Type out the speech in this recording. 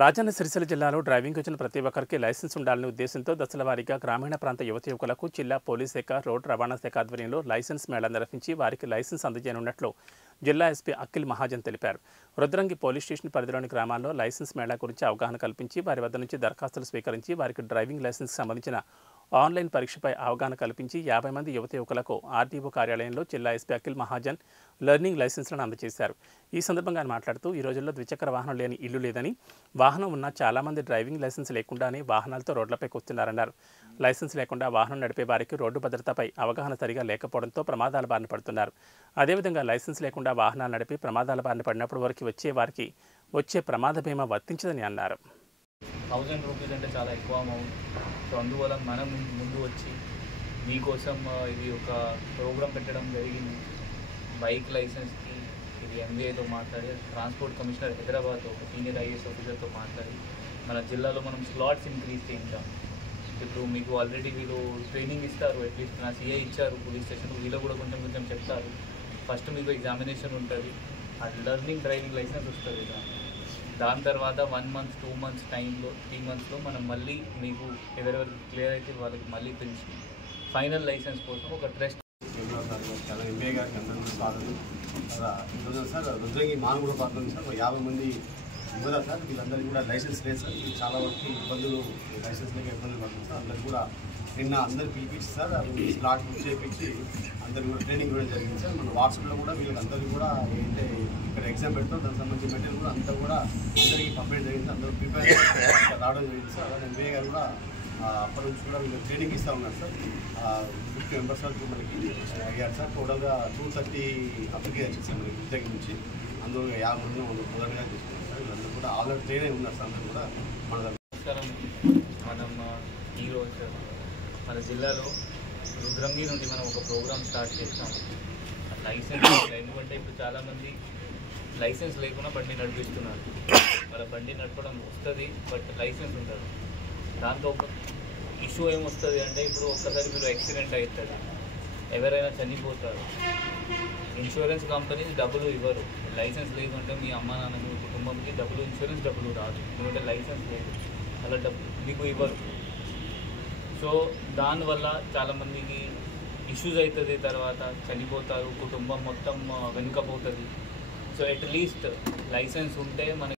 రాజన్న సిరిసిల్ల జిల్లాలో డ్రైవింగ్ వచ్చిన ప్రతి ఒక్కరికి లైసెన్స్ ఉండాలనే ఉద్దేశంతో దశలవారీగా గ్రామీణ ప్రాంత యువకులకు జిల్లా పోలీస్ శాఖ, రోడ్డు రవాణా శాఖ ఆధ్వర్యంలో లైసెన్స్ మేళా నిర్వహించి వారికి లైసెన్స్ అందజేయనున్నట్లు జిల్లా ఎస్పీ అఖిల్ మహాజన్ తెలిపారు. రుద్రంగి పోలీస్ స్టేషన్ పరిధిలోని గ్రామాల్లో లైసెన్స్ మేళా గురించి అవగాహన కల్పించి వారి వద్ద నుంచి దరఖాస్తులు స్వీకరించి వారికి డ్రైవింగ్ లైసెన్స్ సంబంధించిన ఆన్లైన్ పరీక్షపై అవగాహన కల్పించి 50 మంది యువకులకు ఆర్డీఓ కార్యాలయంలో జిల్లా ఎస్పీ అఖిల్ మహాజన్ లెర్నింగ్ లైసెన్స్లను అందజేశారు. ఈ సందర్భంగా ఆయన మాట్లాడుతూ ఈ రోజుల్లో ద్విచక్ర వాహనం లేని ఇల్లు లేదని, వాహనం ఉన్న చాలామంది డ్రైవింగ్ లైసెన్స్ లేకుండానే వాహనాలతో రోడ్లపైకి వస్తున్నారన్నారు. లైసెన్స్ లేకుండా వాహనం నడిపే వారికి రోడ్డు భద్రతపై అవగాహన సరిగా లేకపోవడంతో ప్రమాదాల బారిన పడుతున్నారు. అదేవిధంగా లైసెన్స్ లేకుండా వాహనాలు నడిపి ప్రమాదాల బారిన పడినప్పుడు వారికి వచ్చే ప్రమాద బీమా వర్తించదని అన్నారు. 1000 రూపీస్ అంటే చాలా ఎక్కువ అమౌంట్. సో అందువల్ల మనం ముందు వచ్చి మీకోసం ఇది ఒక ప్రోగ్రాం పెట్టడం జరిగింది. బైక్ లైసెన్స్కి ఇది ఎంబీఏతో మాట్లాడి ట్రాన్స్పోర్ట్ కమిషనర్ హైదరాబాద్ ఒక సీనియర్ ఐఏఎస్ ఆఫీసర్తో మాట్లాడి మన జిల్లాలో మనం స్లాట్స్ ఇంక్రీజ్ చేయించాం. ఇప్పుడు మీకు ఆల్రెడీ వీళ్ళు ట్రైనింగ్ ఇస్తారు, అట్లీస్ట్ నా సీఐ ఇచ్చారు పోలీస్ స్టేషన్, వీళ్ళు కూడా కొంచెం చెప్తారు. ఫస్ట్ మీకు ఎగ్జామినేషన్ ఉంటుంది, ఆ లెర్నింగ్ డ్రైవింగ్ లైసెన్స్ వస్తుంది. దాని తర్వాత 1 మంత్ 2 మంత్స్ టైంలో 3 మంత్స్లో మనం మళ్ళీ మీకు ఎవరెవరికి క్లియర్ అయితే వాళ్ళకి మళ్ళీ పిలిచి ఫైనల్ లైసెన్స్ కోసం ఒక టెస్ట్. చాలా ఎంబీఏ గారికి అందరూ స్వాగతం. సార్ రుద్రంగి మానవుడు ప్రాంతం సార్ 50 మంది యువత సార్, వీళ్ళందరికీ కూడా లైసెన్స్ లేదు సార్. చాలా వరకు ఇబ్బందులు, లైసెన్స్ లేక ఇబ్బందులు పడుతుంది సార్. అందరికీ కూడా నిన్న అందరు పిలిపించి సార్ స్లాట్ బుక్ చేయించి అందరికీ కూడా ట్రైనింగ్ కూడా జరిగింది సార్. మన వాట్సాప్లో కూడా వీళ్ళకి అందరికీ కూడా ఏంటంటే ఇక్కడ ఎగ్జామ్ పెడతాం, దానికి సంబంధించిన మెటీరియల్ కూడా అంతా కూడా అందరికీ పంపించడం జరిగింది. అందరూ ప్రిపేర్ రావడం జరిగింది సార్. అలాగే ఎంబీఏ గారు కూడా అప్పటి నుంచి కూడా వీళ్ళు ట్రైనింగ్ ఇస్తూ ఉన్నారు సార్. 50 మెంబర్స్ వరకు మనకి అయ్యారు సార్. టోటల్గా 230 అప్లికేషన్స్ సార్ మనకి ఉద్యోగం నుంచి. అందులో 50 మంది మొదటిగా తీసుకున్నారు సార్. వీళ్ళందరూ కూడా ఆల్రెడీ ట్రైన్ అయి ఉన్నారు సార్. అందరూ కూడా మన నమస్కారం. మనం ఈరోజు మన జిల్లాలో రుద్రంగి నుండి మనం ఒక ప్రోగ్రామ్ స్టార్ట్ చేస్తాం. లైసెన్స్ ఎందుకంటే ఇప్పుడు చాలామంది లైసెన్స్ లేకుండా బండి నడిపిస్తున్నారు. వాళ్ళ బండి నడపడం వస్తుంది, బట్ లైసెన్స్ ఉంటుంది. దాంతో ఒక ఇష్యూ ఏమొస్తుంది అంటే ఇప్పుడు ఒక్కసారి మీరు యాక్సిడెంట్ అవుతుంది, ఎవరైనా చనిపోతారు, ఇన్సూరెన్స్ కంపెనీ డబ్బులు ఇవ్వరు. లైసెన్స్ లేదు అంటే మీ అమ్మ నాన్న మీ కుటుంబంకి ఇన్సూరెన్స్ డబ్బులు రాదు, ఎందుకంటే లైసెన్స్ లేదు, అలా డబ్బులు మీకు ఇవ్వరు. సో దానివల్ల చాలామందికి ఇష్యూస్ అవుతుంది, తర్వాత చనిపోతారు, కుటుంబం మొత్తం వెనుకపోతుంది. సో అట్లీస్ట్ లైసెన్స్ ఉంటే మనకి